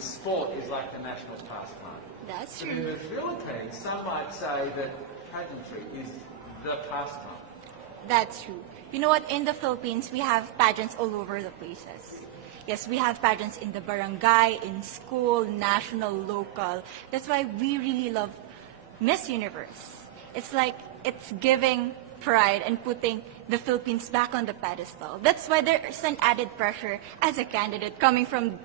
sport is like the national pastime. That's But in true. the Philippines, some might say that pageantry is the pastime. That's true. You know what? In the Philippines, we have pageants all over the places. Yes, we have pageants in the barangay, in school, national, local. That's why we really love Miss Universe. It's like it's giving pride and putting the Philippines back on the pedestal. That's why there's an added pressure as a candidate coming from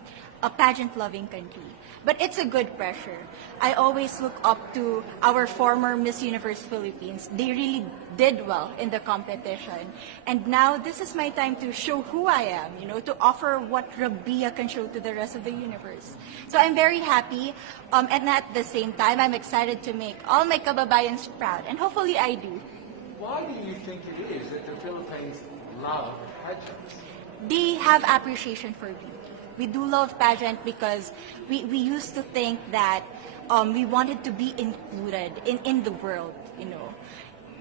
a pageant-loving country. But it's a good pressure. I always look up to our former Miss Universe Philippines. They really did well in the competition. And now this is my time to show who I am, to offer what Rabiya can show to the rest of the universe. So I'm very happy, and at the same time, I'm excited to make all my kababayans proud, and hopefully I do. Why do you think it is that the Philippines love pageants? They have appreciation for beauty. We do love pageant because we used to think that we wanted to be included in the world.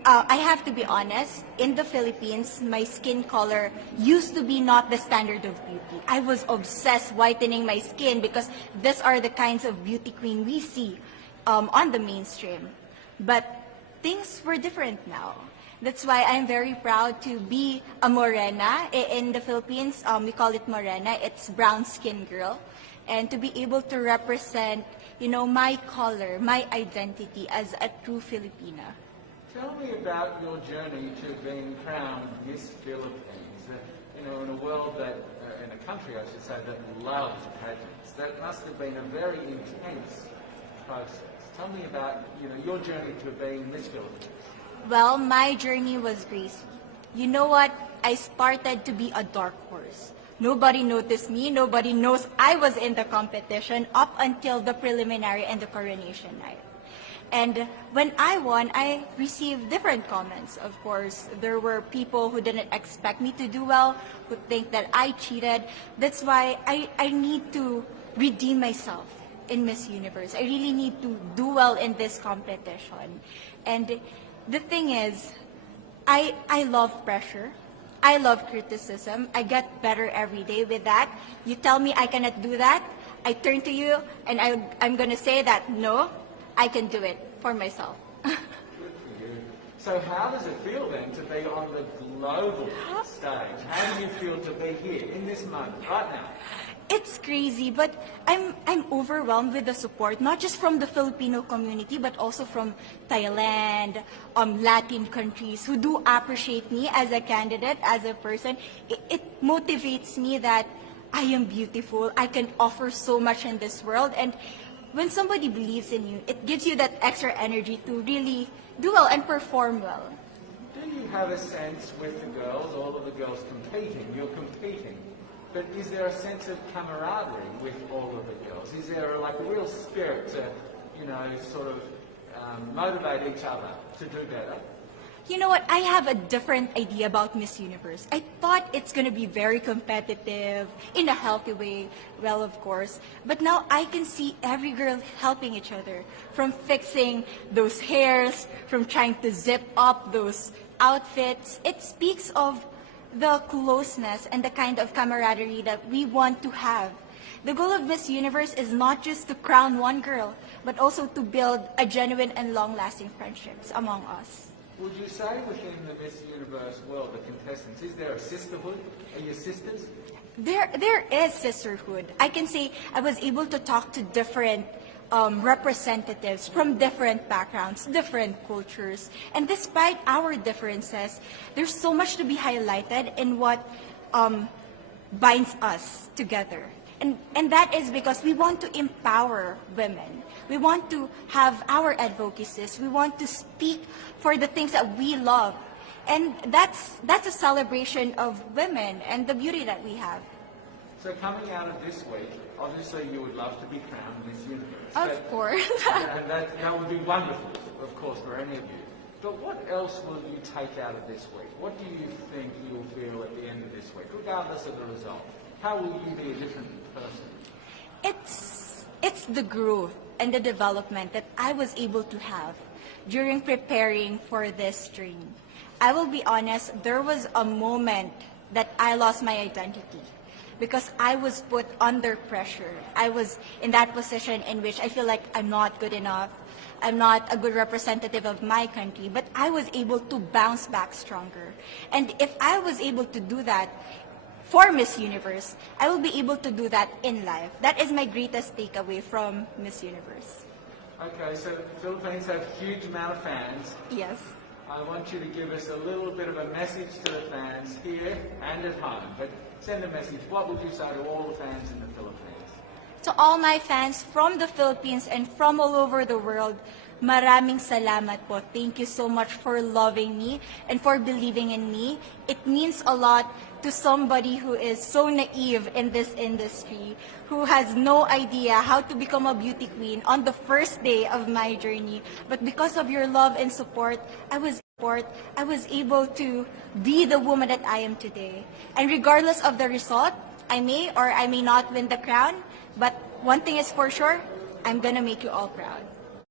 I have to be honest, in the Philippines, my skin color used to be not the standard of beauty. I was obsessed whitening my skin because these are the kinds of beauty queen we see on the mainstream. But things were different now. That's why I'm very proud to be a morena. In the Philippines, we call it morena. It's brown skin girl. And to be able to represent, my color, my identity as a true Filipina. Tell me about your journey to being crowned Miss Philippines. In a world that, in a country, I should say, that loves pageants. That must have been a very intense process. Tell me about, your journey to being Miss Philippines. Well, my journey was crazy. You know what? I started to be a dark horse. Nobody noticed me. Nobody knows I was in the competition up until the preliminary and the coronation night. And when I won, I received different comments. Of course, there were people who didn't expect me to do well, who think that I cheated. That's why I need to redeem myself in Miss Universe. I really need to do well in this competition. And the thing is, I love pressure. I love criticism. I get better every day with that. You tell me I cannot do that, I turn to you and I'm going to say that, no, I can do it for myself. Good for you. So how does it feel then to be on the global stage? How do you feel to be here in this moment, right now? It's crazy, but I'm overwhelmed with the support, not just from the Filipino community, but also from Thailand, Latin countries who do appreciate me as a candidate, as a person. It motivates me that I am beautiful. I can offer so much in this world. And when somebody believes in you, it gives you that extra energy to really do well and perform well. Do you have a sense with the girls, all of the girls competing, you're competing, but is there a sense of camaraderie with all of the girls? Is there a real spirit to, sort of motivate each other to do better? You know what? I have a different idea about Miss Universe. I thought it's going to be very competitive, in a healthy way, well, of course. But now I can see every girl helping each other, from fixing those hairs, from trying to zip up those outfits. It speaks of the closeness and the kind of camaraderie that we want to have. The goal of Miss Universe is not just to crown one girl, but also to build a genuine and long-lasting friendships among us. Would you say within the Miss Universe world, the contestants, is there a sisterhood? Are you sisters? There is sisterhood. I can say I was able to talk to different representatives from different backgrounds, different cultures. And despite our differences, there's so much to be highlighted in what binds us together. And that is because we want to empower women. We want to have our advocacies. We want to speak for the things that we love. And that's a celebration of women and the beauty that we have. So coming out of this week, obviously you would love to be crowned Miss Universe. Of course. And that would be wonderful, of course, for any of you. But what else will you take out of this week? What do you think you'll feel at the end of this week, regardless of the result? How will you be a different person? It's the growth and the development that I was able to have during preparing for this training. I will be honest, there was a moment that I lost my identity. because I was put under pressure. I was in that position in which I feel like I'm not good enough. I'm not a good representative of my country, but I was able to bounce back stronger. And if I was able to do that for Miss Universe, I will be able to do that in life. That is my greatest takeaway from Miss Universe. Okay, so the Philippines have a huge amount of fans. Yes. I want you to give us a little bit of a message to the fans here and at home. But send a message. What would you say to all the fans in the Philippines? To all my fans from the Philippines and from all over the world, maraming salamat po. Thank you so much for loving me and for believing in me. It means a lot to somebody who is so naive in this industry, who has no idea how to become a beauty queen on the first day of my journey. But because of your love and support, I was able to be the woman that I am today. And regardless of the result, I may or I may not win the crown, but one thing is for sure, I'm gonna make you all proud.